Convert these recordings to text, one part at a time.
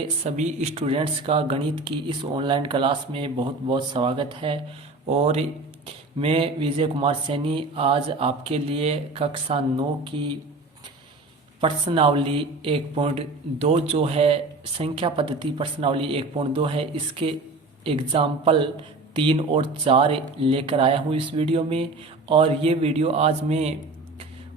के सभी स्टूडेंट्स का गणित की इस ऑनलाइन क्लास में बहुत बहुत स्वागत है। और मैं विजय कुमार सैनी आज आपके लिए कक्षा 9 की प्रश्नावली 1.2 जो है संख्या पद्धति प्रश्नावली 1.2 है, इसके एग्जाम्पल 3 और 4 लेकर आया हूँ इस वीडियो में। और ये वीडियो आज मैं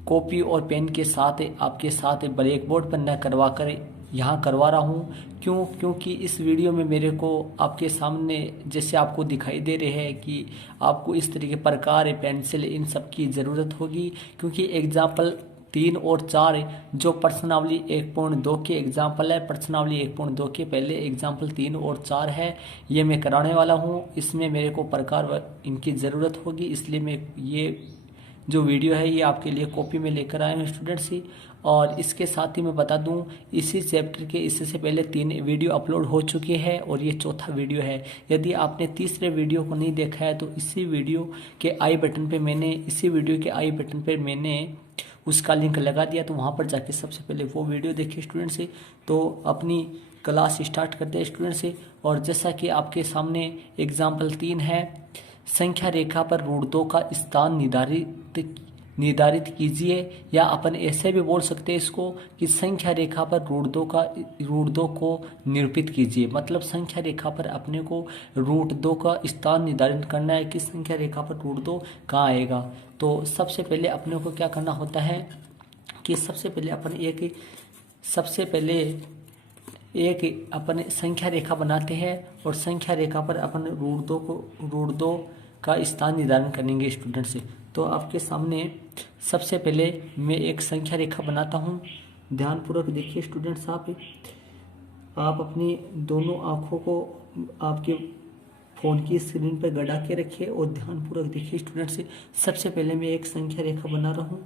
कॉपी और पेन के साथ आपके साथ ब्लैक बोर्ड पर न करवा कर यहाँ करवा रहा हूँ। क्योंकि इस वीडियो में मेरे को आपके सामने जैसे आपको दिखाई दे रहे हैं कि आपको इस तरीके प्रकार पेंसिल इन सब की ज़रूरत होगी, क्योंकि एग्जाम्पल 3 और 4 जो प्रश्नावली 1.2 के एग्जाम्पल है, प्रश्नावली 1.2 के पहले एग्जाम्पल 3 और 4 है, ये मैं कराने वाला हूँ। इसमें मेरे को प्रकार इनकी ज़रूरत होगी, इसलिए मैं ये जो वीडियो है ये आपके लिए कॉपी में लेकर आए हैं स्टूडेंट्स ही। और इसके साथ ही मैं बता दूं, इसी चैप्टर के इससे पहले 3 वीडियो अपलोड हो चुके हैं और ये चौथा वीडियो है। यदि आपने तीसरे वीडियो को नहीं देखा है तो इसी वीडियो के आई बटन पे मैंने उसका लिंक लगा दिया, तो वहाँ पर जाके सबसे पहले वो वीडियो देखिए स्टूडेंट्स से। तो अपनी क्लास स्टार्ट करते हैं स्टूडेंट्स से। और जैसा कि आपके सामने एग्जाम्पल 3 है, संख्या रेखा पर रूट 2 का स्थान निर्धारित कीजिए, या अपन ऐसे भी बोल सकते हैं इसको कि संख्या रेखा पर रूट 2 को निरूपित कीजिए। मतलब संख्या रेखा पर अपने को रूट 2 का स्थान निर्धारित करना है कि संख्या रेखा पर रूट 2 कहाँ आएगा। तो सबसे पहले अपने को क्या करना होता है कि सबसे पहले अपन संख्या रेखा बनाते हैं और संख्या रेखा पर अपन रूट 2 का स्थान निर्धारण करेंगे स्टूडेंट से। तो आपके सामने सबसे पहले मैं एक संख्या रेखा बनाता हूँ। ध्यानपूर्वक देखिए स्टूडेंट्स, आप अपनी दोनों आँखों को आपके फ़ोन की स्क्रीन पर गड़ा के रखिए और ध्यानपूर्वक देखिए स्टूडेंट्स। सबसे पहले मैं एक संख्या रेखा बना रहा हूँ,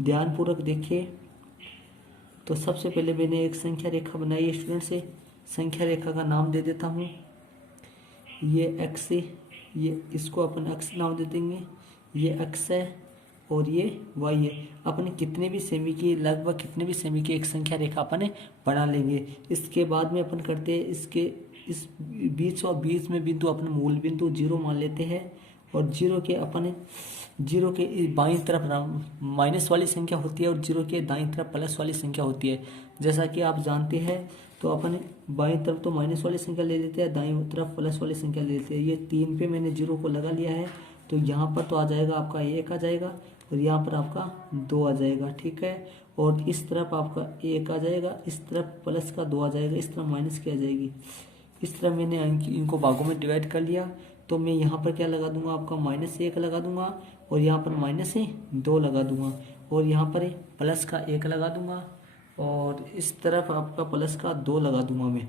ध्यानपूर्वक देखिए। तो सबसे पहले मैंने एक संख्या रेखा बनाई है स्टूडेंट्स। संख्या रेखा का नाम दे देता हूँ, ये एक्स, ये इसको अपन एक्स नाम दे देंगे, ये एक्स है और ये वाई है। अपन लगभग कितने भी सेमी की एक संख्या रेखा अपन बना लेंगे। इसके बाद में अपन करते हैं इस बीच में बिंदु अपन मूल बिंदु 0 मान लेते हैं। और जीरो के बाईं तरफ माइनस वाली संख्या होती है और 0 के दाईं तरफ प्लस वाली संख्या होती है। जैसा कि आप जानते हैं, तो अपन बाईं तरफ तो माइनस वाली संख्या ले लेते हैं, दाईं तरफ प्लस वाली संख्या ले लेते हैं। ये 3 पे मैंने 0 को लगा लिया है, तो यहाँ पर तो आ जाएगा आपका 1 आ जाएगा और यहाँ पर आपका 2 आ जाएगा, ठीक है। और इस तरफ आपका 1 आ जाएगा, इस तरफ प्लस का 2 आ जाएगा, इस तरफ माइनस की आ जाएगी। इस तरह मैंने इनको भागों में डिवाइड कर लिया। तो मैं यहाँ पर क्या लगा दूंगा, आपका -1 लगा दूंगा और यहाँ पर -2 लगा दूंगा और यहाँ पर प्लस का 1 लगा दूंगा और इस तरफ आपका प्लस का 2 लगा दूंगा मैं।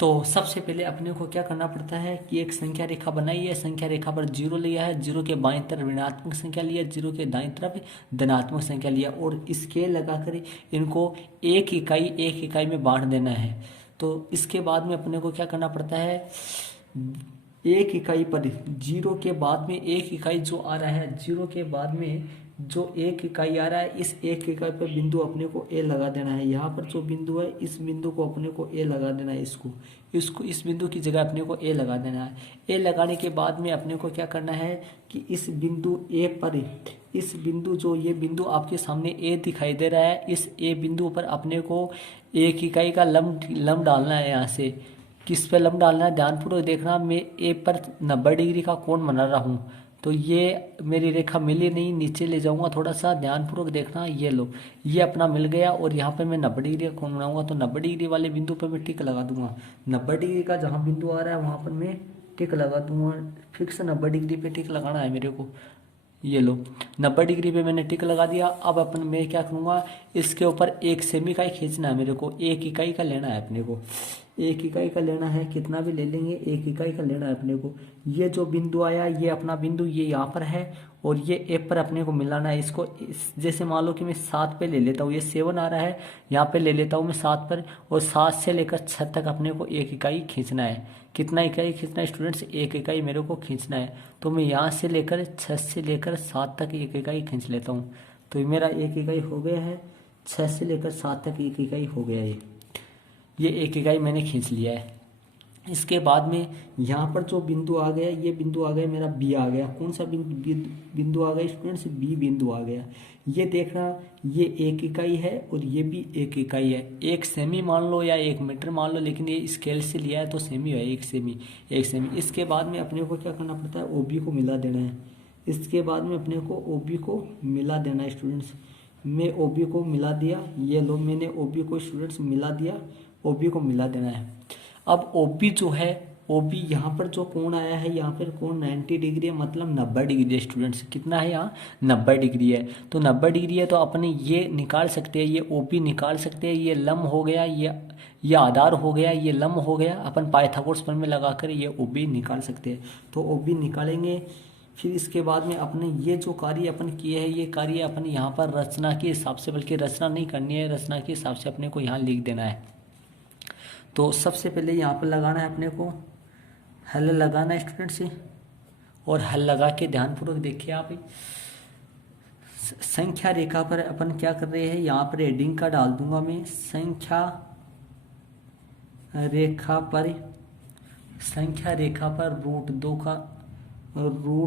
तो सबसे पहले अपने को क्या करना पड़ता है कि एक संख्या रेखा बनाई है, संख्या रेखा पर 0 लिया है, 0 के बाईं तरफ ऋणात्मक संख्या लिया, 0 के दाईं तरफ धनात्मक संख्या लिया और स्केल लगाकर इनको एक इकाई में बांट देना है। तो इसके बाद में अपने को क्या करना पड़ता है, एक इकाई पर 0 के बाद में एक इकाई जो आ रहा है, 0 के बाद में जो एक इकाई आ रहा है, इस एक इकाई पर बिंदु अपने को ए लगा देना है। यहाँ पर जो बिंदु है, इस बिंदु को अपने को ए लगा देना है। इसको इस बिंदु की जगह अपने को ए लगा देना है। ए लगाने के बाद में अपने को क्या करना है कि इस बिंदु ए पर, ये बिंदु आपके सामने ए दिखाई दे रहा है, इस ए बिंदु पर अपने को एक इकाई का लम्ब डालना है। यहाँ से किस पे लम्ब डालना है, ध्यानपूर्वक देखना। मैं ए पर 90 डिग्री का कोण बना रहा हूँ, तो ये मेरी रेखा मिली नहीं, नीचे ले जाऊंगा थोड़ा सा, ध्यानपूर्वक देखना। ये लो, ये अपना मिल गया और यहाँ पे मैं 90 डिग्री का कोण बनाऊंगा, तो 90 डिग्री वाले बिंदु पर मैं टिक लगा दूंगा। 90 डिग्री का जहाँ बिंदु आ रहा है वहाँ पर मैं टिक लगा दूंगा। फिक्स 90 डिग्री पे टिक लगाना है मेरे को। ये लो, 90 डिग्री पे मैंने टिक लगा दिया। अब मैं क्या करूँगा, इसके ऊपर 1 सेमी इकाई खींचना है मेरे को, 1 इकाई का लेना है अपने को, 1 इकाई का लेना है। कितना भी ले लेंगे, 1 इकाई का लेना है अपने को। ये जो बिंदु आया, ये अपना बिंदु ये यहाँ पर है और ये ए पर अपने को मिलाना है। इसको जैसे मान लो कि मैं 7 पे ले लेता हूँ, ये 7 आ रहा है, यहाँ पे ले लेता हूँ मैं 7 पर, और 7 से लेकर 6 तक अपने को 1 इकाई खींचना है। कितना इकाई खींचना है स्टूडेंट्स, 1 इकाई मेरे को खींचना है। तो मैं यहाँ से लेकर 6 से लेकर 7 तक 1 इकाई खींच लेता हूँ। तो मेरा 1 इकाई हो गया है, 6 से लेकर 7 तक 1 इकाई हो गया है। ये 1 इकाई मैंने खींच लिया है। इसके बाद में यहाँ पर जो बिंदु आ गया, ये बिंदु आ गया मेरा बी आ गया। कौन सा बिंदु आ गया स्टूडेंट्स? बी बिंदु आ गया। ये देखना, ये 1 इकाई है और ये भी 1 इकाई है। 1 सेमी मान लो या 1 मीटर मान लो, लेकिन ये स्केल से लिया है तो सेमी है, 1 सेमी 1 सेमी। इसके बाद में अपने को क्या करना पड़ता है? OB को मिला देना है। इसके बाद में अपने को OB को मिला देना है स्टूडेंट्स। मैं OB को मिला दिया, ये लो मैंने OB को स्टूडेंट्स मिला दिया, OB को मिला देना है। अब OB जो है, OB यहाँ पर जो कोण आया है, यहाँ पर कोण 90 डिग्री है, मतलब 90 डिग्री है स्टूडेंट्स। कितना है यहाँ? 90 डिग्री है। तो 90 डिग्री है तो अपने ये निकाल सकते हैं, ये OB निकाल सकते हैं। ये लंब हो गया, ये आधार हो गया, ये लंब हो गया। अपन पाइथागोरस प्रमेय में लगाकर ये OB निकाल सकते हैं। तो OB निकालेंगे। फिर इसके बाद में अपने ये जो कार्य अपन किए हैं, ये कार्य अपन यहाँ पर रचना के हिसाब से, बल्कि रचना नहीं करनी है, रचना के हिसाब से अपने को यहाँ लिख देना है। तो सबसे पहले यहाँ पर लगाना है अपने को हल लगाना है स्टूडेंट्स। और हल लगा के ध्यानपूर्वक देखिए आप। संख्या रेखा पर अपन क्या कर रहे हैं, यहाँ पर हेडिंग का डाल दूंगा मैं, संख्या रेखा पर रूट दो का स्थान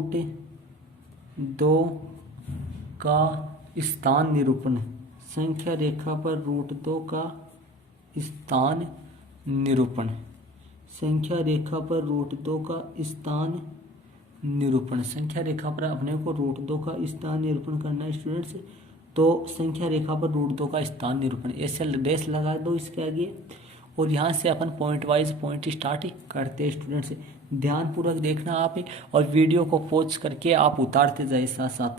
निरूपण। संख्या रेखा पर रूट 2 का स्थान निरूपण। संख्या रेखा पर रूट 2 का स्थान निरूपण। संख्या रेखा पर अपने को रूट 2 का स्थान निरूपण करना है स्टूडेंट्स। तो संख्या रेखा पर रूट 2 का स्थान निरूपण, ऐसे डैश लगा दो इसके आगे। और यहाँ से अपन पॉइंट वाइज पॉइंट स्टार्ट करते हैं स्टूडेंट्स। ध्यानपूर्वक देखना आप, और वीडियो को पॉज करके आप उतारते जाए साथ साथ।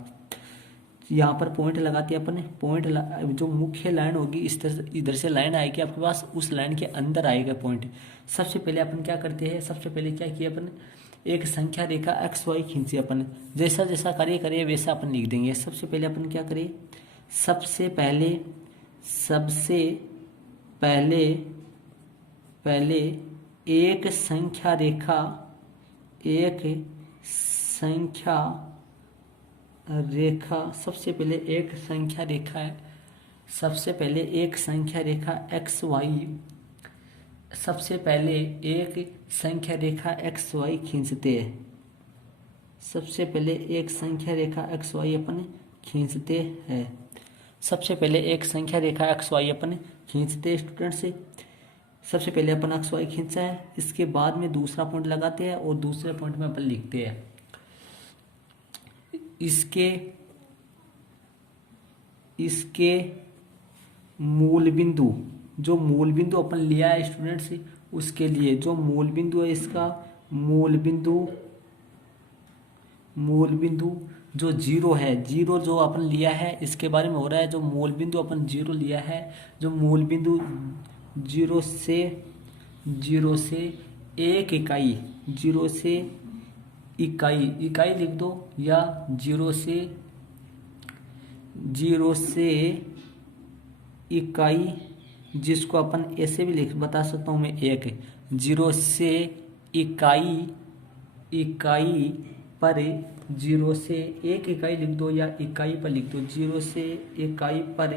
यहाँ पर पॉइंट लगाते हैं अपन। पॉइंट जो मुख्य लाइन होगी, इस तरह इधर से लाइन आएगी आपके पास, उस लाइन के अंदर आएगा पॉइंट। सबसे पहले अपन क्या करते हैं, सबसे पहले क्या किया अपन, एक संख्या रेखा XY खींची अपन। जैसा जैसा कार्य करिए वैसा अपन लिख देंगे। सबसे पहले अपन क्या करें, सबसे पहले एक संख्या रेखा, सबसे पहले एक संख्या रेखा XY खींचते हैं। सबसे पहले एक संख्या रेखा XY अपन खींचते हैं। सबसे पहले एक संख्या रेखा XY अपन खींचते हैं स्टूडेंट्स। सबसे पहले अपन XY खींचा है। इसके बाद में दूसरा पॉइंट लगाते हैं और दूसरे पॉइंट में अपन लिखते हैं इसके मूल बिंदु। जो मूल बिंदु अपन लिया है स्टूडेंट्स, उसके लिए जो मूल बिंदु है, इसका मूल बिंदु जो 0 है, 0 जो अपन लिया है, इसके बारे में हो रहा है। जो मूल बिंदु अपन 0 लिया है, जो मूल बिंदु 0 से 1 इकाई, 0 से इकाई लिख दो, या 0 से इकाई, जिसको अपन ऐसे भी बता सकता हूँ मैं, 1 0 से इकाई पर, 0 से 1 इकाई लिख दो या इकाई पर लिख दो। 0 से इकाई पर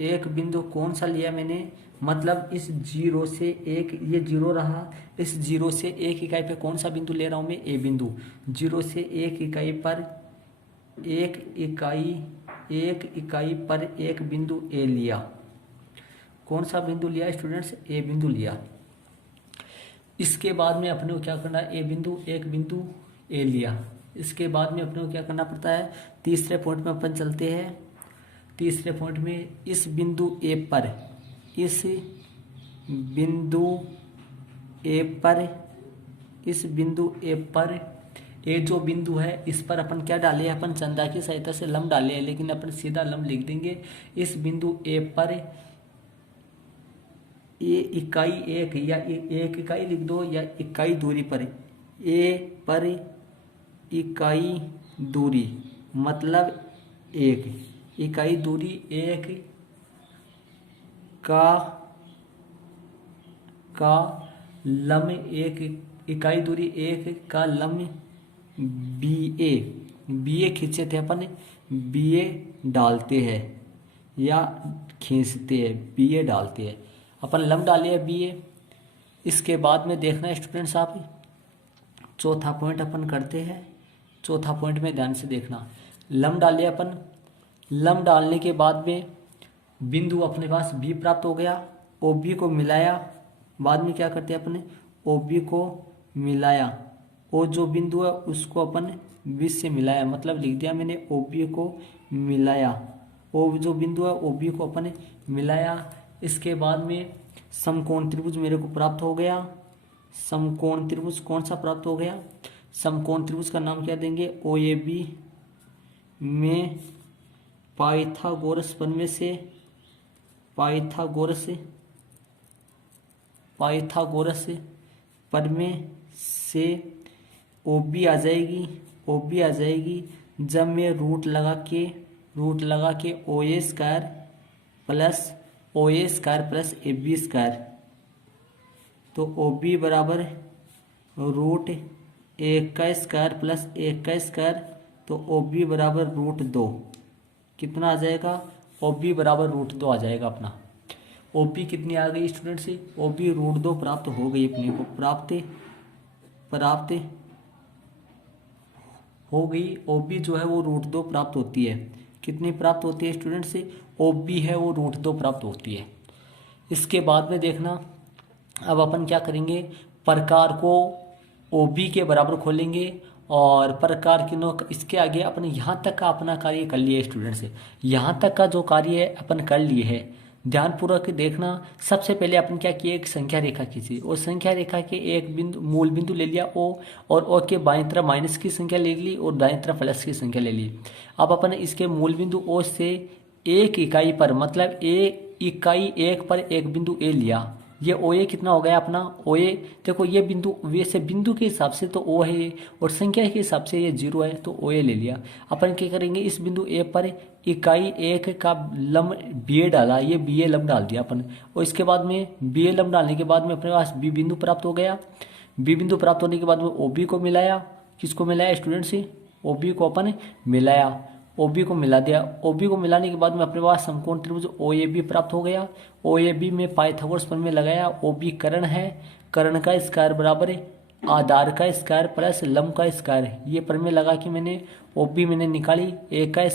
एक बिंदु कौन सा लिया मैंने, मतलब इस 0 से 1, ये 0 रहा, इस 0 से 1 इकाई पे कौन सा बिंदु ले रहा हूँ मैं, ए बिंदु। 0 से 1 इकाई पर एक इकाई पर एक बिंदु ए लिया। कौन सा बिंदु लिया स्टूडेंट्स, ए बिंदु लिया। इसके बाद में अपने को क्या करना है, एक बिंदु ए लिया। इसके बाद में अपने को क्या करना पड़ता है, तीसरे पॉइंट में अपन चलते हैं। तीसरे पॉइंट में इस बिंदु ए पर ये जो बिंदु है, इस पर अपन क्या डाले, अपन चंदा की सहायता से लंब डाले हैं, लेकिन अपन सीधा लंब लिख देंगे। इस बिंदु ए पर ए इकाई 1 या 1 इकाई लिख दो, या इकाई दूरी पर, ए पर इकाई दूरी, मतलब 1 इकाई दूरी, 1 का लंब, 1 इकाई दूरी 1 का लंब बी ए खींचे थे अपन, बी ए डालते हैं। या खींचते हैं, बी ए डालते हैं। अपन लम डाले है बी ए। इसके बाद में देखना है स्टूडेंट्स आप, चौथा पॉइंट अपन करते हैं। चौथा पॉइंट में ध्यान से देखना, लम डाले अपन। लम डालने के बाद में बिंदु अपने पास बी प्राप्त हो गया, ओ बी को मिलाया। बाद में क्या करते हैं अपने, ओ बी को मिलाया, ओ जो बिंदु है उसको अपन बी से मिलाया, मतलब लिख दिया मैंने ओ बी को मिलाया। ओ जो बिंदु है ओ बी को अपन मिलाया। इसके बाद में समकोण त्रिभुज मेरे को प्राप्त हो गया। समकोण त्रिभुज कौन सा प्राप्त हो गया, समकोण त्रिभुज का नाम क्या देंगे, ओ ए बी में पाइथागोरस प्रमेय से, पाइथागोरस प्रमेय से ओ बी आ जाएगी। ओ बी आ जाएगी जब मैं रूट लगा के O A square plus A B square, तो ओ बी बराबर रूट एक का स्क्वायर प्लस एक का स्क्वायर, तो ओ बी बराबर रूट 2 कितना आ जाएगा, ओ बी बराबर रूट 2 आ जाएगा अपना। ओ बी कितनी आ गई स्टूडेंट से, ओ बी रूट 2 प्राप्त हो गई अपने को, प्राप्त हो गई। ओ बी जो है वो रूट 2 प्राप्त होती है। कितनी प्राप्त होती है स्टूडेंट से, ओ बी है वो रूट 2 प्राप्त होती है। इसके बाद में देखना, अब अपन क्या करेंगे, प्रकार को ओ बी के बराबर खोलेंगे और प्रकार की नोक, इसके आगे अपन यहाँ तक का अपना कार्य कर लिए स्टूडेंट से। यहाँ तक का जो कार्य है अपन कर लिए है, ध्यानपूर्वक देखना। सबसे पहले अपन क्या किए, एक संख्या रेखा खींची और संख्या रेखा के एक बिंदु मूल बिंदु ले लिया ओ, और ओ के बाईं तरफ माइनस की संख्या ले ली और दाईं तरफ प्लस की संख्या ले ली। अब अपन इसके मूल बिंदु ओ से एक इकाई पर, मतलब इकाई एक पर एक बिंदु ए लिया। ये ओ ए कितना हो गया अपना, ओ ए देखो ये बिंदु, वैसे बिंदु के हिसाब से तो ओ है और संख्या के हिसाब से ये 0 है, तो ओ ए ले लिया। अपन क्या करेंगे, इस बिंदु ए पर इकाई एक का लंब बी ए डाला, ये बी ए लंब डाल दिया अपन। और इसके बाद में बी ए लंब डालने के बाद में अपने पास बी बिंदु प्राप्त हो गया। बी बिंदु प्राप्त होने के बाद में ओ बी को मिलाया। किसको मिलाया स्टूडेंट से, ओ बी को अपन मिलाया, ओ बी को मिला दिया। ओ बी को मिलाने के बाद में अपने पास समकोण त्रिभुज ओ ए बी प्राप्त हो गया। ओ ए बी में पाइथागोरस प्रमेय लगाया। ओ बी कर्ण है, कर्ण का स्क्वायर बराबर आधार का स्क्वायर प्लस लंब का स्क्वायर, ये प्रमेय लगा के मैंने ओ बी मैंने निकाली। एक का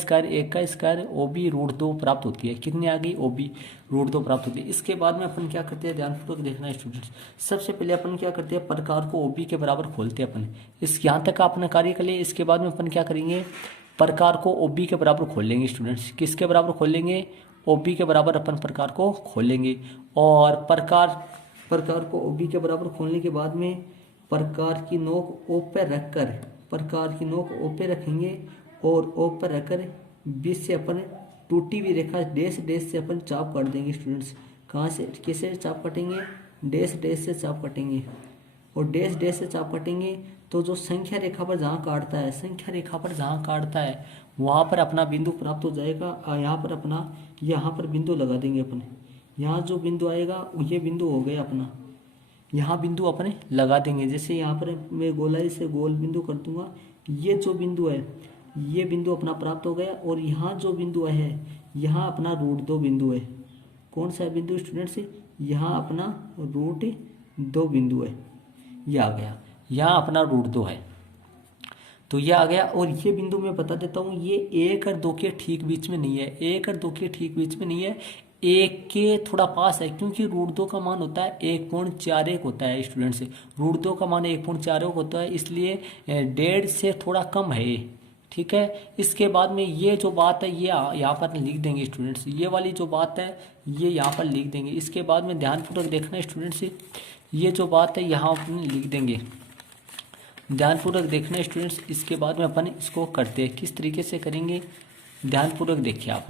स्क्वायर ओ बी रूट 2 प्राप्त होती है। कितनी आ गई, ओ बी रूट 2 प्राप्त होती है। इसके बाद में अपन क्या करते हैं, ध्यानपूर्वक देखना है स्टूडेंट्स। सबसे पहले अपन क्या करते हैं, प्रकार को ओ बी के बराबर खोलते हैं अपन। इस यहाँ तक का अपना कार्य कर लिए। इसके बाद में अपन क्या करेंगे, प्रकार को ओ बी के बराबर खोल लेंगे स्टूडेंट्स। किसके बराबर खोल लेंगे, ओ बी के बराबर अपन प्रकार को खोलेंगे। और प्रकार को ओ बी के बराबर खोलने के बाद में प्रकार की नोक ओ पे रखकर, प्रकार की नोक ओ पे रखेंगे और ओ पर रखकर बीच से अपन टूटी हुई रेखा डैश से अपन चाप काट देंगे स्टूडेंट्स। कहाँ से, कैसे चाप काटेंगे, डैश से चाप काटेंगे। और डैश से चाप काटेंगे तो जो संख्या रेखा पर जहाँ काटता है वहाँ पर अपना बिंदु प्राप्त हो जाएगा। यहाँ पर अपना, यहाँ पर बिंदु लगा देंगे अपने। यहाँ जो बिंदु आएगा ये बिंदु हो गया अपना, यहाँ बिंदु अपने लगा देंगे। जैसे यहाँ पर मैं गोलाई से गोल बिंदु कर दूंगा, ये जो बिंदु है ये बिंदु अपना प्राप्त हो गया। और यहाँ जो बिंदु है यहाँ अपना रूट 2 बिंदु है। कौन सा बिंदु स्टूडेंट्स, यहाँ अपना रूट 2 बिंदु है, ये आ गया। यहाँ अपना रूट 2 है तो ये आ गया। और ये बिंदु मैं बता देता हूँ, ये 1 और 2 के ठीक बीच में नहीं है, 1 और 2 के ठीक बीच में नहीं है, 1 के थोड़ा पास है। क्योंकि रूट 2 का मान होता है 1.41 होता है स्टूडेंट से, रूट 2 का मान 1.41 होता है, इसलिए 1.5 से थोड़ा कम है ये, ठीक है। इसके बाद में ये जो बात है ये यहाँ पर लिख देंगे स्टूडेंट्स, ये वाली जो बात है ये यहाँ पर लिख देंगे। इसके बाद में ध्यानपूर्वक देखना स्टूडेंट्स, ये जो बात है यहाँ अपन लिख देंगे, ध्यानपूर्वक देखना स्टूडेंट्स। इसके बाद में अपन इसको करते हैं, किस तरीके से करेंगे ध्यानपूर्वक देखिए आप।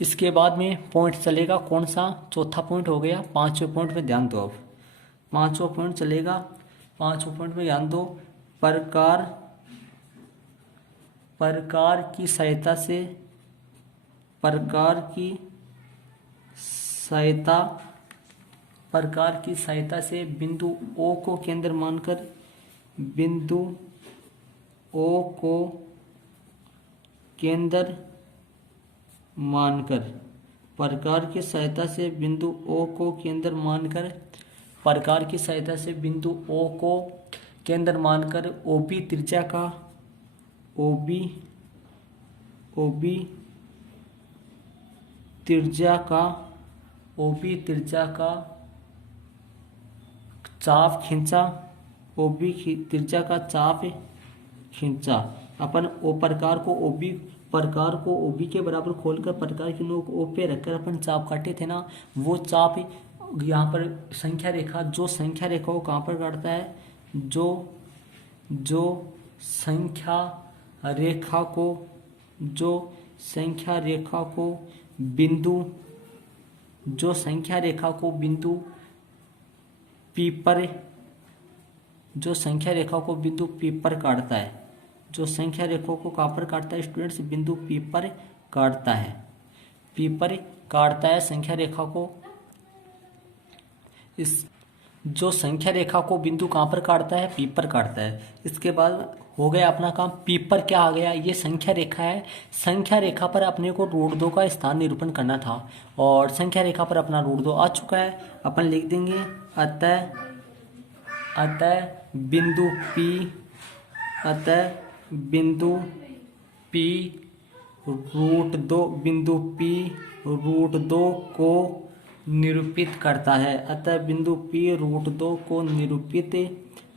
इसके बाद में पॉइंट चलेगा कौन सा, चौथा पॉइंट हो गया। पांचवें पॉइंट में ध्यान दो, अब पांचवा पॉइंट चलेगा। पांचवें पॉइंट में ध्यान दो, प्रकार की सहायता से बिंदु ओ को केंद्र मानकर, बिंदु ओ को केंद्र मानकर प्रकार की सहायता से बिंदु O को केंद्र मानकर प्रकार की सहायता से बिंदु O को केंद्र मानकर OB त्रिज्या का OB त्रिज्या का OB त्रिज्या का चाप खींचा OB त्रिज्या का चाप खींचा। अपन ओ प्रकार को OB के बराबर खोलकर प्रकार की नोक O पे रखकर अपन चाप काटे थे ना, वो चाप यहाँ पर संख्या रेखा जो संख्या रेखा को कहाँ पर काटता है, जो संख्या रेखा को बिंदु P पर काटता है, जो संख्या रेखा को कहाँ पर काटता है स्टूडेंट्स, बिंदु P पर काटता है संख्या रेखा को। इस जो संख्या रेखा को बिंदु कहाँ पर काटता है, P पर काटता है। इसके बाद हो गया अपना काम। P पर क्या आ गया, ये संख्या रेखा है। संख्या रेखा पर अपने को रूट 2 का स्थान निरूपण करना था और संख्या रेखा पर अपना रूट 2 आ चुका है। अपन लिख देंगे अतः बिंदु P रूट 2 को निरूपित करता है। अतः बिंदु P रूट 2 को निरूपित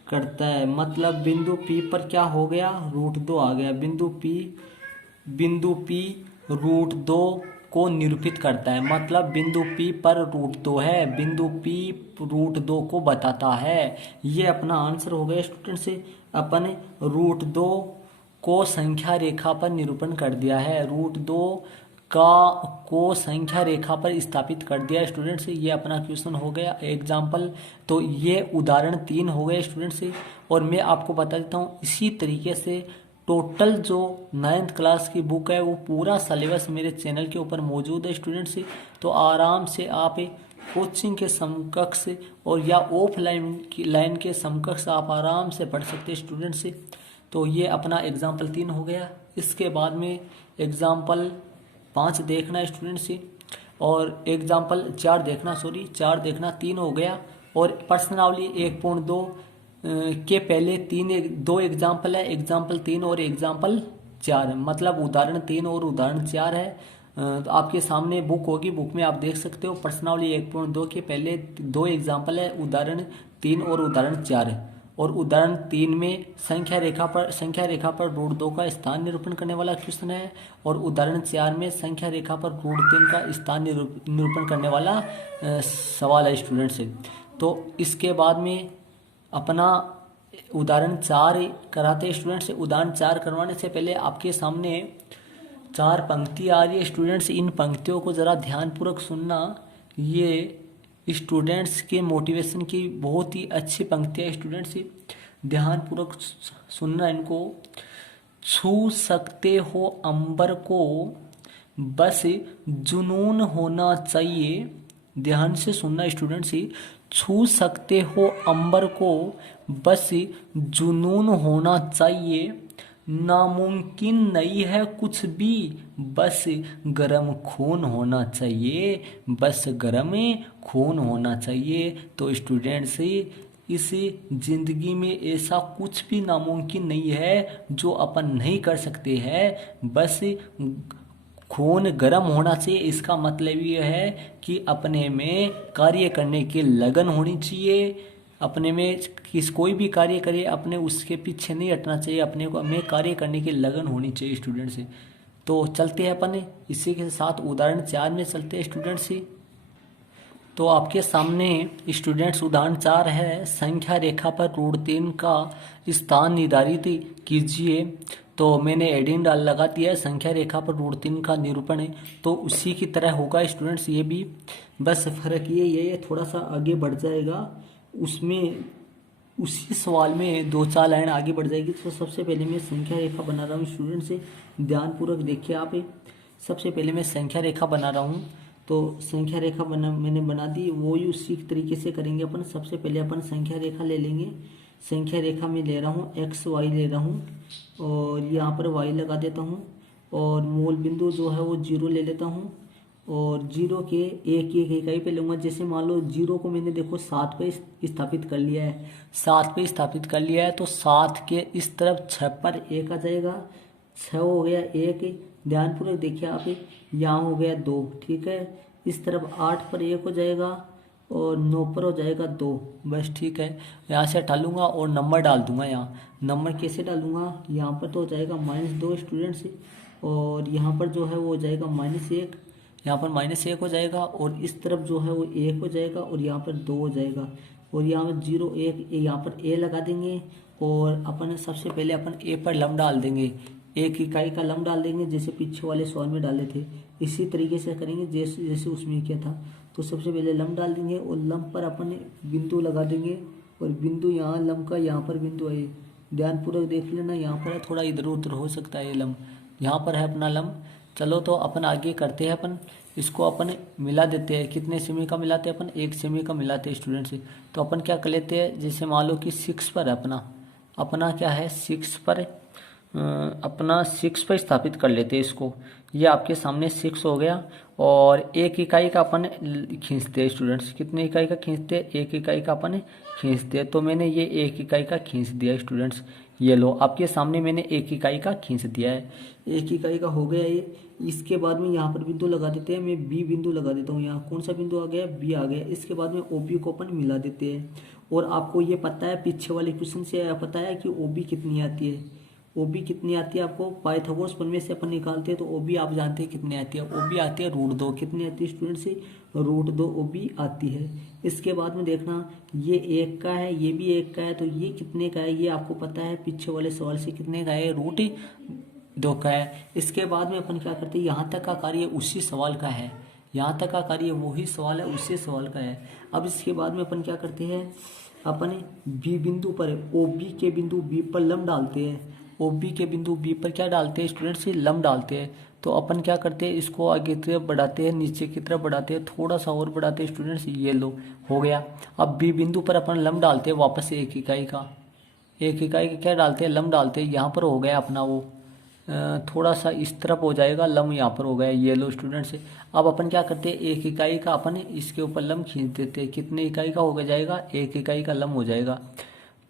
करता है, मतलब बिंदु P पर क्या हो गया, रूट 2 आ गया। बिंदु P रूट 2 को निरूपित करता है, मतलब बिंदु P पर रूट 2 है, बिंदु P रूट 2 को बताता है। ये अपना आंसर हो गया स्टूडेंट से। अपन रूट 2 को संख्या रेखा पर निरूपण कर दिया है, रूट 2 को संख्या रेखा पर स्थापित कर दिया स्टूडेंट से। ये अपना क्वेश्चन हो गया एग्जाम्पल। तो ये उदाहरण 3 हो गए स्टूडेंट से। और मैं आपको बता देता हूँ इसी तरीके से टोटल जो 9th क्लास की बुक है वो पूरा सिलेबस मेरे चैनल के ऊपर मौजूद है स्टूडेंट से। तो आराम से आप कोचिंग के समकक्ष और या ऑफलाइन के समकक्ष आप आराम से पढ़ सकते हैं स्टूडेंट से। तो ये अपना एग्जाम्पल 3 हो गया। इसके बाद में एग्जाम्पल 5 देखना स्टूडेंट से और एग्जाम्पल 4 देखना 3 हो गया। और प्रश्नावली 1.2 के पहले 2 एग्जाम्पल है, एग्जाम्पल 3 और एग्जाम्पल 4, मतलब उदाहरण 3 और उदाहरण 4 है। तो आपके सामने बुक होगी, बुक में आप देख सकते हो। प्रश्नावली 1.2 के पहले 2 एग्जाम्पल है, उदाहरण 3 और उदाहरण 4। और उदाहरण 3 में संख्या रेखा पर रूट 2 का स्थान निरूपण करने वाला क्वेश्चन है और उदाहरण 4 में संख्या रेखा पर रूट 3 का स्थान निरूपण करने वाला सवाल है स्टूडेंट से। तो इसके बाद में अपना उदाहरण 4 कराते हैं स्टूडेंट से। उदाहरण 4 करवाने से पहले आपके सामने 4 पंक्ति आ रही है स्टूडेंट्स, इन पंक्तियों को ज़रा ध्यानपूर्वक सुनना। ये स्टूडेंट्स के मोटिवेशन की बहुत ही अच्छी पंक्ति है स्टूडेंट्स, ध्यानपूर्वक सुनना इनको। छू सकते हो अंबर को बस जुनून होना चाहिए, ध्यान से सुनना स्टूडेंट्स। छू सकते हो अंबर को बस जुनून होना चाहिए, नामुमकिन नहीं है कुछ भी बस गरम खून होना चाहिए, बस गरम खून होना चाहिए। तो स्टूडेंट्स इस जिंदगी में ऐसा कुछ भी नामुमकिन नहीं है जो अपन नहीं कर सकते हैं, बस खून गर्म होना चाहिए। इसका मतलब ये है कि अपने में कार्य करने की लगन होनी चाहिए, अपने में कोई भी कार्य करे अपने उसके पीछे नहीं हटना चाहिए, अपने को में कार्य करने की लगन होनी चाहिए स्टूडेंट से। तो चलते हैं अपन इसी के साथ उदाहरण 4 में चलते हैं स्टूडेंट से। तो आपके सामने स्टूडेंट्स उदाहरण 4 है, संख्या रेखा पर रूट 3 का स्थान निर्धारित कीजिए। तो मैंने एडिंग डाल लगा दिया है, संख्या रेखा पर रूट 3 का निरूपण है तो उसी की तरह होगा स्टूडेंट्स ये भी, बस फर्क ये थोड़ा सा आगे बढ़ जाएगा, उसमें उसी सवाल में 2-4 लाइन आगे बढ़ जाएगी। तो सबसे पहले मैं संख्या रेखा बना रहा हूँ स्टूडेंट से, ध्यानपूर्वक देखिए आप। सबसे पहले मैं संख्या रेखा बना रहा हूँ, तो संख्या रेखा मैंने बना दी, वो ही उसी तरीके से करेंगे अपन। सबसे पहले अपन संख्या रेखा ले लेंगे। संख्या रेखा में ले रहा हूँ XY ले रहा हूँ और यहाँ पर Y लगा देता हूँ और मूल बिंदु जो है वो 0 ले लेता हूँ और 0 के एक एक इकाई पे लूँगा। जैसे मान लो 0 को मैंने देखो 7 पे स्थापित कर लिया है, 7 पे स्थापित कर लिया है तो 7 के इस तरफ 6 पर 1 आ जाएगा, 6 हो गया 1, ध्यानपूर्वक देखिए आप, यहाँ हो गया 2, ठीक है। इस तरफ 8 पर 1 हो जाएगा और 9 पर हो जाएगा 2, बस ठीक है। यहाँ से हटा लूँगा और नंबर डाल दूंगा। यहाँ नंबर कैसे डालूंगा, यहाँ पर तो हो जाएगा -2 स्टूडेंट्स और यहाँ पर जो है वो हो जाएगा -1, यहाँ पर -1 हो जाएगा और इस तरफ जो है वो 1 हो जाएगा और यहाँ पर 2 हो जाएगा और यहाँ पर 0 1 यहाँ पर ए लगा देंगे और अपन सबसे पहले अपन ए पर लम डाल देंगे, एक इकाई का लम डाल देंगे जैसे पीछे वाले सवाल में डाले थे। इसी तरीके से करेंगे जैसे जैसे उसमें किया था। तो सबसे पहले लम डाल देंगे और लम पर अपन बिंदु लगा देंगे और बिंदु यहाँ लम का यहाँ पर बिंदु है, ध्यानपूर्वक देख लेना। यहाँ पर है, थोड़ा इधर उधर हो सकता है ये लम, यहाँ पर है अपना लम। चलो तो अपन आगे करते हैं, अपन इसको अपन मिला देते हैं। कितने सेमी का मिलाते हैं अपन, 1 सेमी का मिलाते हैं स्टूडेंट से। तो अपन क्या कर लेते हैं, जैसे मान लो कि 6 पर है अपना क्या है 6 पर, अपना 6 पर स्थापित कर लेते हैं इसको। ये आपके सामने 6 हो गया और 1 इकाई का अपन खींचते हैं स्टूडेंट्स। कितने इकाई का खींचते हैं, 1 इकाई का अपन खींचते हैं। तो मैंने ये 1 इकाई का खींच दिया स्टूडेंट्स, ये लो आपके सामने मैंने 1 इकाई का खींच दिया है। 1 इकाई का हो गया ये। इसके बाद में यहाँ पर बिंदु लगा देते हैं, मैं बी बिंदु लगा देता हूँ। यहाँ कौन सा बिंदु आ गया, बी आ गया। इसके बाद में ओ बी को अपन मिला देते हैं। और आपको ये पता है, पीछे वाले क्वेश्चन से पता है कि ओ बी कितनी आती है, ओ बी कितनी आती है आपको पाइथागोरस प्रमेय से अपन निकालते हैं। तो ओ बी आप जानते हैं कितनी आती है, ओ बी आती है √2। कितनी आती है स्टूडेंट से, √2 ओ बी आती है। इसके बाद में देखना ये 1 का है, ये भी 1 का है, तो ये कितने का है ये आपको पता है पीछे वाले सवाल से, कितने का है, √2 का है। इसके बाद में अपन क्या करते हैं, यहाँ तक का कार्य उसी सवाल का है, यहाँ तक का कार्य वही सवाल है, उसी सवाल का है। अब इसके बाद में अपन क्या करते हैं, अपन बी बिंदु पर ओ बी के बिंदु बी पर लम डालते हैं। ओ बी के बिंदु बी पर क्या डालते हैं स्टूडेंट्स, लम डालते हैं। तो अपन क्या करते हैं, इसको आगे की तरफ बढ़ाते हैं, नीचे की तरफ बढ़ाते हैं, थोड़ा सा और बढ़ाते हैं स्टूडेंट्स, ये लो हो गया। अब बी बिंदु पर अपन लम डालते हैं वापस 1 इकाई का, 1 इकाई का क्या डालते हैं, लम डालते हैं। यहाँ पर हो गया अपना वो थोड़ा सा इस तरफ हो जाएगा, लम यहाँ पर हो गया, ये लो स्टूडेंट्स। अब अपन क्या करते हैं, 1 इकाई का अपन इसके ऊपर लम खींच देते हैं। कितने इकाई का हो जाएगा, 1 इकाई का लम हो जाएगा।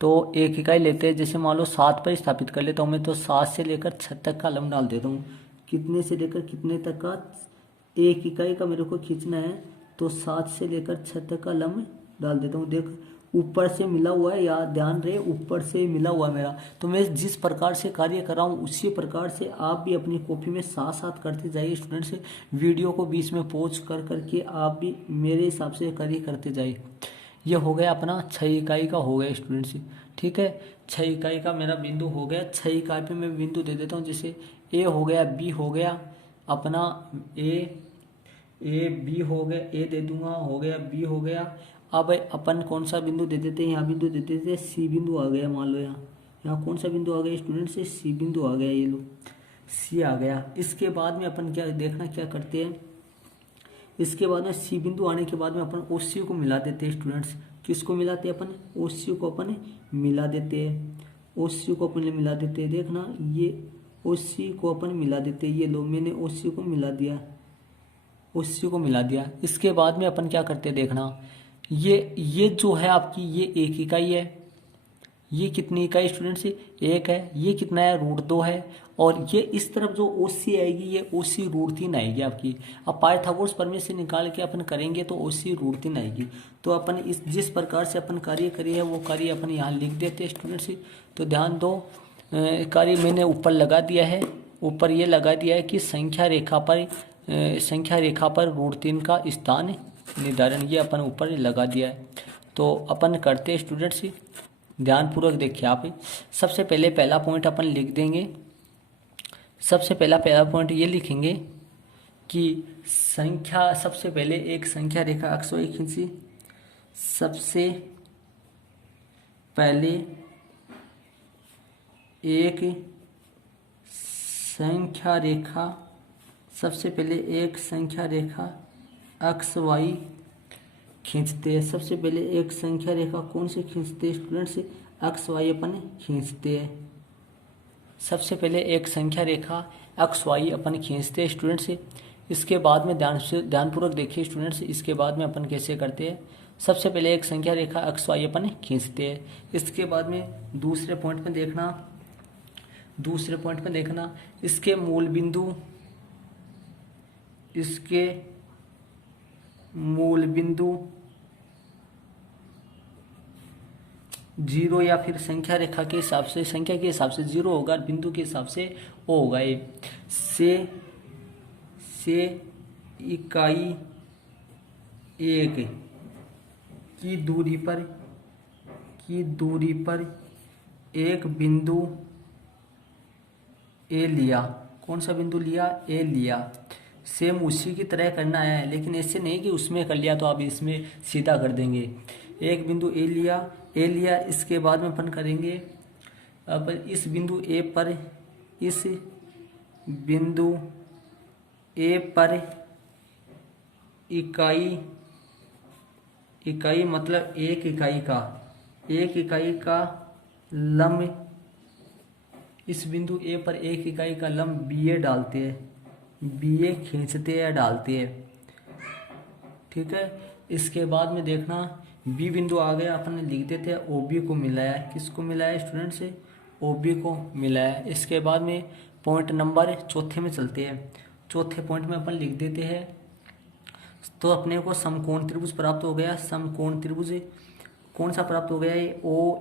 तो 1 इकाई लेते हैं, जैसे मान लो 7 पर स्थापित कर लेता हूँ मैं, तो 7 से लेकर 6 तक का लम डाल देता हूँ। कितने से लेकर कितने तक का, 1 इकाई का मेरे को खींचना है, तो 7 से लेकर 6 तक का लम डाल देता हूँ। देख ऊपर से मिला हुआ है, या ध्यान रहे ऊपर से मिला हुआ है मेरा। तो मैं जिस प्रकार से कार्य कर रहा हूँ उसी प्रकार से आप भी अपनी कॉपी में साथ साथ करते जाइए स्टूडेंट्स। वीडियो को बीच में पॉज कर करके आप भी मेरे हिसाब से कार्य करते जाइए। ये हो गया अपना 6 इकाई का हो गया स्टूडेंट्स, ठीक है। 6 इकाई का मेरा बिंदु हो गया। 6 इकाई पे मैं बिंदु दे देता हूँ, जैसे ए हो गया, बी हो गया, अपना ए बी हो गया, ए दे दूंगा, हो गया बी हो गया। अब अपन कौन सा बिंदु दे देते हैं, यहाँ बिंदु दे देते हैं, सी बिंदु आ गया। मान लो यहाँ कौन सा बिंदु आ गया स्टूडेंट से, सी बिंदु आ गया, ये लो सी आ गया। इसके बाद में अपन क्या देखना क्या करते हैं, इसके बाद में सी बिंदु आने के बाद में अपन ओ सी को मिला देते हैं स्टूडेंट्स। किसको मिलाते हैं अपन, ओ सी को अपन मिला देते हैं, ओ सी को अपन मिला देते हैं। देखना ये ओ सी को अपन मिला देते हैं, ये लो मैंने ओ सी को मिला दिया, ओ सी को मिला दिया। इसके बाद में अपन क्या करते हैं देखना, ये जो है आपकी ये 1 इकाई है, ये कितनी इकाई स्टूडेंट्स, 1 है। ये कितना है, √2 है। और ये इस तरफ जो OC आएगी, ये OC √3 आएगी आपकी। अब पाइथागोरस प्रमेय से निकाल के अपन करेंगे तो OC √3 आएगी। तो अपन इस जिस प्रकार से अपन कार्य करिए है वो कार्य अपन यहाँ लिख देते हैं स्टूडेंट्स। तो ध्यान दो, कार्य मैंने ऊपर लगा दिया है, ऊपर ये लगा दिया है कि संख्या रेखा पर √3 का स्थान निर्धारण, ये अपन ऊपर लगा दिया है। तो अपन करते हैं स्टूडेंट्स, ध्यानपूर्वक देखिए आप। सबसे पहले पहला पॉइंट अपन लिख देंगे। सबसे पहला पॉइंट ये लिखेंगे कि संख्या, सबसे पहले एक संख्या रेखा अक्ष वाई खींची। सबसे पहले एक संख्या रेखा, सबसे पहले एक संख्या रेखा अक्ष वाई खींचते हैं। सबसे पहले एक संख्या रेखा कौन से खींचते हैं स्टूडेंट्स, अक्ष वाई अपन खींचते हैं। सबसे पहले एक संख्या रेखा एक्स वाई अपन खींचते हैं स्टूडेंट्स। इसके बाद में ध्यानपूर्वक देखिए स्टूडेंट्स, इसके बाद में अपन कैसे करते हैं। सबसे पहले एक संख्या रेखा एक्स वाई अपन खींचते हैं। इसके बाद में दूसरे पॉइंट में देखना इसके मूल बिंदु 0 या फिर संख्या रेखा के हिसाब से, संख्या के हिसाब से 0 होगा, बिंदु के हिसाब से O होगा। ये से इकाई 1 की दूरी पर एक बिंदु ए लिया। कौन सा बिंदु लिया? ए लिया। सेम उसी की तरह करना है, लेकिन ऐसे नहीं कि उसमें कर लिया तो आप इसमें सीधा कर देंगे। एक बिंदु ए लिया। इसके बाद में अपन करेंगे, अब इस बिंदु ए पर इकाई मतलब एक इकाई का लंब, इस बिंदु ए पर एक इकाई का लंब बी ए डालते हैं, बी ए खींचते हैं, डालते हैं। ठीक है। इसके बाद में देखना बी बिंदु आ गया, अपन ने लिख देते हैं ओ बी को मिलाया। किसको मिलाया स्टूडेंट से? ओ बी को मिलाया। इसके बाद में पॉइंट नंबर चौथे में चलते हैं। चौथे पॉइंट में अपन लिख देते हैं, तो अपने को समकोण त्रिभुज प्राप्त हो गया। समकोण त्रिभुज कौन सा प्राप्त हो गया? ये ओ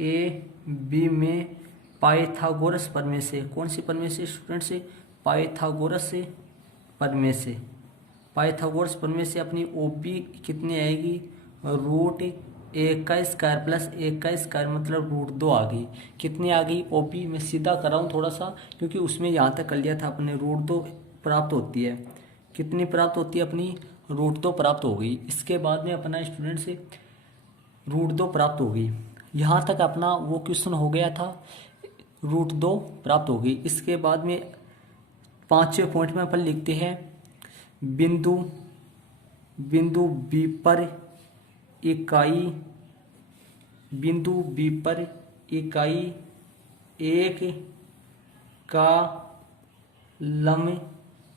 ए बी में पाइथागोरस प्रमेय से, कौन सी प्रमेय से स्टूडेंट से? पाइथागोरस प्रमेय से अपनी ओ बी कितनी आएगी? √1 का स्क्वायर प्लस 1 का स्क्वायर मतलब √2 आ गई। कितनी आ गई ओ बी? मैं सीधा कर रहा हूँ थोड़ा सा, क्योंकि उसमें यहाँ तक कर लिया था अपने। √2 प्राप्त होती है। कितनी प्राप्त होती है अपनी? √2 प्राप्त हो गई। इसके बाद में अपना स्टूडेंट से √2 प्राप्त हो गई। यहाँ तक अपना वो क्वेश्चन हो गया था, √2 प्राप्त हो गई। इसके बाद में पांचवें पॉइंट में अपन लिखते हैं बिंदु बी पर इकाई 1 का लंब,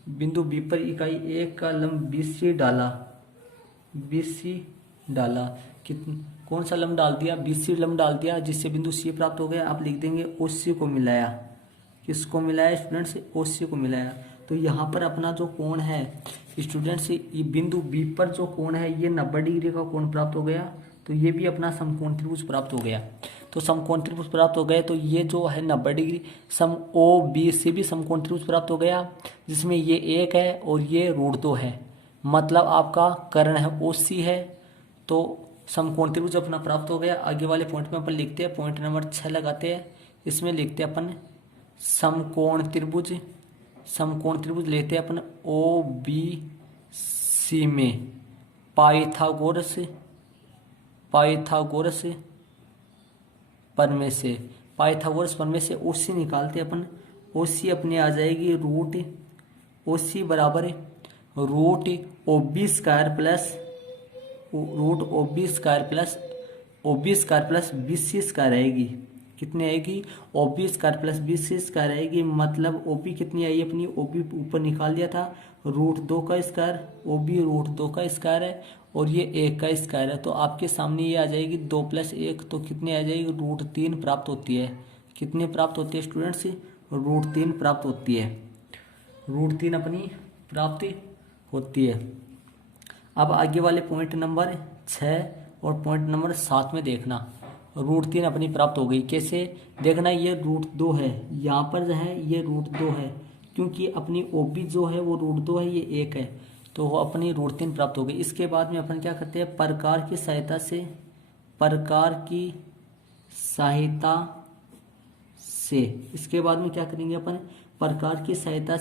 बिंदु बी पर इकाई 1 का लंब BC डाला। कौन सा लंब डाल दिया? BC लंब डाल दिया, जिससे बिंदु C प्राप्त हो गया। आप लिख देंगे OC को मिलाया। किसको मिलाया स्टूडेंट्स? OC को मिलाया। तो यहाँ पर अपना जो कोण है स्टूडेंट्स, ये बिंदु B पर जो कोण है ये 90 डिग्री का कोण प्राप्त हो गया। तो ये भी अपना समकोण त्रिभुज प्राप्त हो गया। तो समकोण त्रिभुज प्राप्त हो गए, तो ये जो है 90 डिग्री सम OB से भी समकोण त्रिभुज प्राप्त हो गया, जिसमें ये 1 है और ये √2 है। मतलब आपका कर्ण है OC है। तो समकोण त्रिभुज अपना प्राप्त हो गया। आगे वाले पॉइंट में अपन लिखते हैं, पॉइंट नंबर 6 लगाते हैं। इसमें लिखते हैं अपन समकोण त्रिभुज लेते हैं अपन OBC में पाइथागोरस प्रमेय से OC निकालते हैं अपन। OC अपने आ जाएगी OC बराबर √OB square plus BC square आएगी। कितनी आएगी? OB square plus BC square आएगी। मतलब OB कितनी आई अपनी? OB ऊपर निकाल दिया था, √2 का स्क्वायर। OB √2 का स्क्वायर है और ये 1 का स्क्वायर है। तो आपके सामने ये आ जाएगी 2 + 1, तो कितनी आ जाएगी? √3 प्राप्त होती है। कितनी प्राप्त होती है स्टूडेंट्स? √3 प्राप्त होती है। √3 अपनी प्राप्ति होती है। अब आगे वाले पॉइंट नंबर 6 और पॉइंट नंबर 7 में देखना, √3 अपनी प्राप्त हो गई। कैसे देखना? ये √2 है, यहाँ पर जो है ये √2 है, क्योंकि अपनी OB जो है वो √2 है, ये 1 है, तो वो अपनी √3 प्राप्त हो गई। इसके बाद में अपन क्या करते हैं? प्रकार की सहायता से इसके बाद में क्या करेंगे अपन? प्रकार की सहायता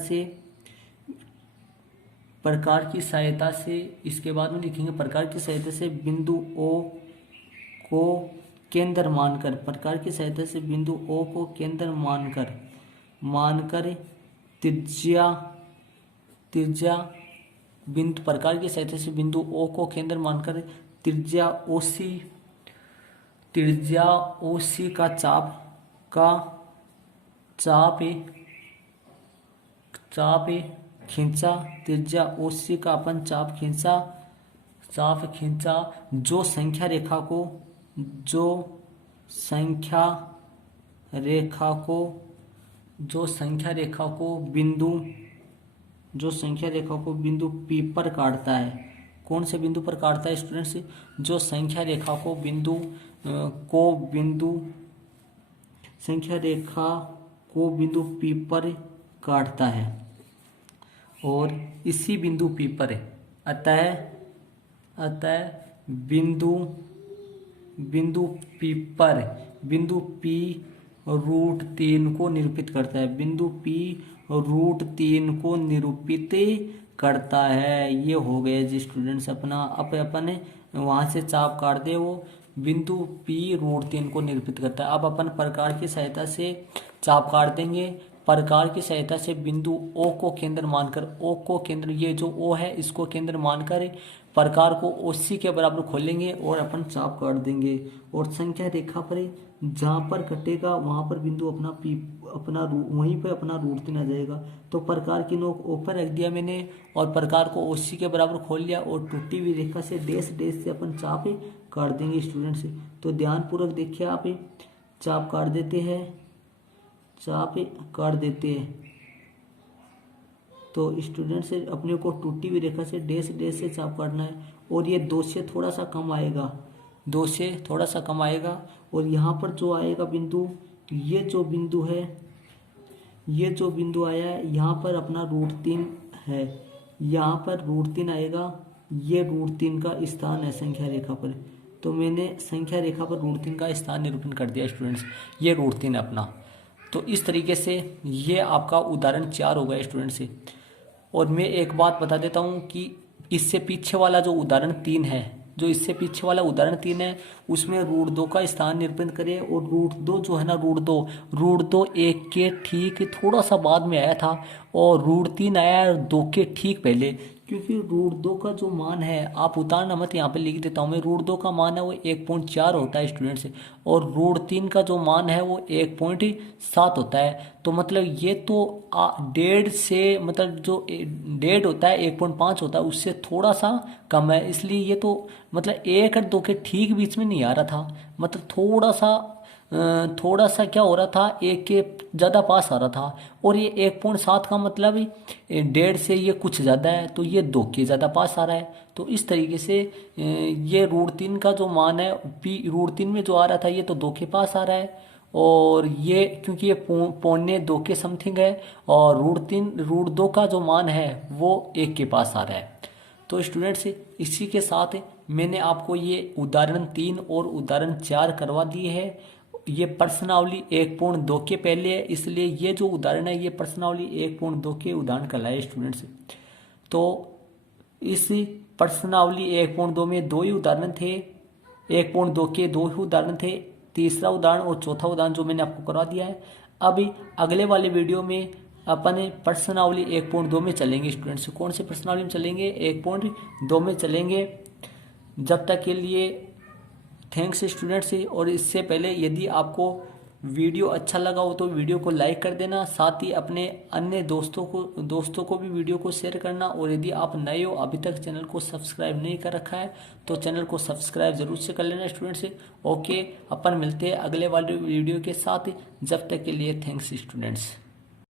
से इसके बाद में लिखेंगे प्रकार की सहायता से बिंदु O को केंद्र मानकर, प्रकार की सहायता से बिंदु O को केंद्र मानकर त्रिज्या बिंदु, प्रकार की सहायता से बिंदु O को केंद्र मानकर त्रिज्या OC का चाप चाप खींचा, त्रिज्या OC का अपन चाप खींचा, जो संख्या रेखा को बिंदु P पर काटता है। कौन से बिंदु पर काटता है स्टूडेंट्स? जो संख्या रेखा को बिंदु P पर काटता है और इसी बिंदु P पर अतः बिंदु P √3 को निरूपित करता है। बिंदु P √3 को निरूपित करता है। ये हो गया जी स्टूडेंट्स अपना। अब अपन वहां से चाप काट दे, वो बिंदु P √3 को निरूपित करता है। अब अपन प्रकार की सहायता से चाप काट देंगे। प्रकार की सहायता से बिंदु O को केंद्र मानकर, ये जो O है इसको केंद्र मानकर प्रकार को OC के बराबर खोलेंगे और अपन चाप काट देंगे। और संख्या रेखा पर जहाँ पर कटेगा वहां पर बिंदु वहीं पर अपना √3 आ जाएगा। तो प्रकार की नोक O पर रख दिया मैंने और प्रकार को OC के बराबर खोल लिया और टूटी हुई रेखा से डैश से अपन चाप काट देंगे स्टूडेंट्स। तो ध्यानपूर्वक देखिए, आप चाप काट देते हैं। तो स्टूडेंट्स अपने को टूटी हुई रेखा से डैश से चाप काटना है और ये 2 से थोड़ा सा कम आएगा। और यहाँ पर जो आएगा बिंदु, ये जो बिंदु आया है यहाँ पर अपना √3 है, यहाँ पर √3 आएगा। ये √3 का स्थान है संख्या रेखा पर। तो मैंने संख्या रेखा पर √3 का स्थान निरूपण कर दिया स्टूडेंट्स। ये √3 अपना। तो इस तरीके से ये आपका उदाहरण 4 हो गया स्टूडेंट्स। और मैं एक बात बता देता हूँ कि इससे पीछे वाला जो उदाहरण 3 है, उसमें √2 का स्थान निरूपण करें। और √2 जो है ना, √2 1 के ठीक थोड़ा सा बाद में आया था और √3 आया 2 के ठीक पहले। क्योंकि √2 का जो मान है, आप उतारना मत, यहाँ पे लिख देता हूँ मैं। √2 का मान है वो 1.4 होता है स्टूडेंट्स, और √3 का जो मान है वो 1.7 होता है। तो मतलब ये तो 1.5 से, मतलब जो 1.5 होता है 1.5 होता है, उससे थोड़ा सा कम है। इसलिए ये तो मतलब 1 और 2 के ठीक बीच में नहीं आ रहा था, मतलब थोड़ा सा क्या हो रहा था, 1 के ज़्यादा पास आ रहा था। और ये 1.7 का मतलब 1.5 से ये कुछ ज़्यादा है, तो ये 2 के ज़्यादा पास आ रहा है। तो इस तरीके से ये √3 का जो मान है, √3 में जो आ रहा था ये तो 2 के पास आ रहा है। और ये क्योंकि ये 1.2 के समथिंग है, और √2 का जो मान है वो 1 के पास आ रहा है। तो स्टूडेंट्स इसी के साथ मैंने आपको ये उदाहरण 3 और उदाहरण 4 करवा दिए है। ये प्रश्नावली 1.2 के पहले है, इसलिए ये जो उदाहरण है ये प्रश्नावली 1.2 के उदाहरण कहलाए स्टूडेंट्स। तो इस प्रश्नावली 1.2 में 2 ही उदाहरण थे, 1.2 के 2 ही उदाहरण थे, तीसरा उदाहरण और चौथा उदाहरण जो मैंने आपको करवा दिया है। अभी अगले वाले वीडियो में अपन प्रश्नावली 1.2 में चलेंगे स्टूडेंट्स। कौन से प्रश्नावली में चलेंगे? 1.2 में चलेंगे। जब तक के लिए थैंक्स स्टूडेंट्स। और इससे पहले यदि आपको वीडियो अच्छा लगा हो तो वीडियो को लाइक कर देना, साथ ही अपने अन्य दोस्तों को भी वीडियो को शेयर करना। और यदि आप नए हो, अभी तक चैनल को सब्सक्राइब नहीं कर रखा है, तो चैनल को सब्सक्राइब जरूर से कर लेना स्टूडेंट्स। ओके, अपन मिलते हैं अगले वाले वीडियो के साथ। जब तक के लिए थैंक्स स्टूडेंट्स।